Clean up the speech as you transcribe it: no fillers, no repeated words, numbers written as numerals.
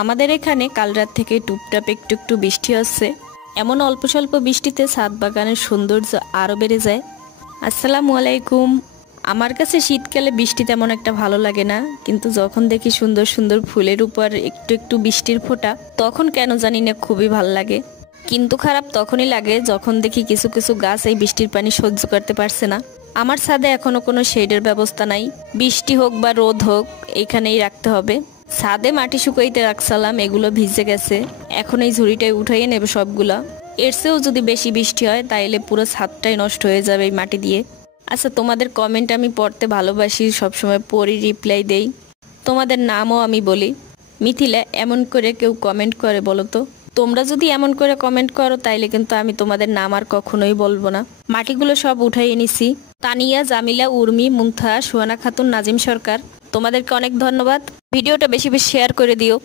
আমাদের এখানে কাল রাত থেকে টুপটাপ একটু একটু বৃষ্টি হচ্ছে। এমন অল্প স্বল্প বৃষ্টিতে ছাদ বাগানের সৌন্দর্য আরও বেড়ে যায়। আসসালামু আলাইকুম। আমার কাছে শীতকালে বৃষ্টি তেমন একটা ভালো লাগে না, কিন্তু যখন দেখি সুন্দর সুন্দর ফুলের উপর একটু একটু বৃষ্টির ফোঁটা, তখন কেন জানি না খুবই ভালো লাগে। কিন্তু খারাপ তখনই লাগে যখন দেখি কিছু কিছু গাছ এই বৃষ্টির পানি সহ্য করতে পারছে না। আমার ছাদে এখনো কোনো শেডের ব্যবস্থা নাই। বৃষ্টি হোক বা রোদ হোক, এইখানেই রাখতে হবে। ছাদে মাটি শুকাইতে রাখছিলাম, এগুলো ভিজে গেছে। এখন এই ঝুড়িটাই উঠাইয়ে নেবে সবগুলা। এর চেয়েও যদি বেশি বৃষ্টি হয় তাইলে পুরো ছাদটাই নষ্ট হয়ে যাবে এই মাটি দিয়ে। আচ্ছা, তোমাদের কমেন্ট আমি পড়তে ভালোবাসি, সবসময় পড়ি, রিপ্লাই দেই। তোমাদের নামও আমি বলি। মিথিলা, এমন করে কেউ কমেন্ট করে বলো তো? তোমরা যদি এমন করে কমেন্ট করো তাইলে কিন্তু আমি তোমাদের নাম আর কখনোই বলবো না। মাটিগুলো সব উঠাইয়ে নিছি। তানিয়া, জামিলা, উর্মি, মুমতাজ, সুহানা খাতুন, নাজিম সরকার, তোমাদেরকে অনেক ধন্যবাদ। ভিডিওটা বেশি বেশি শেয়ার করে দিও।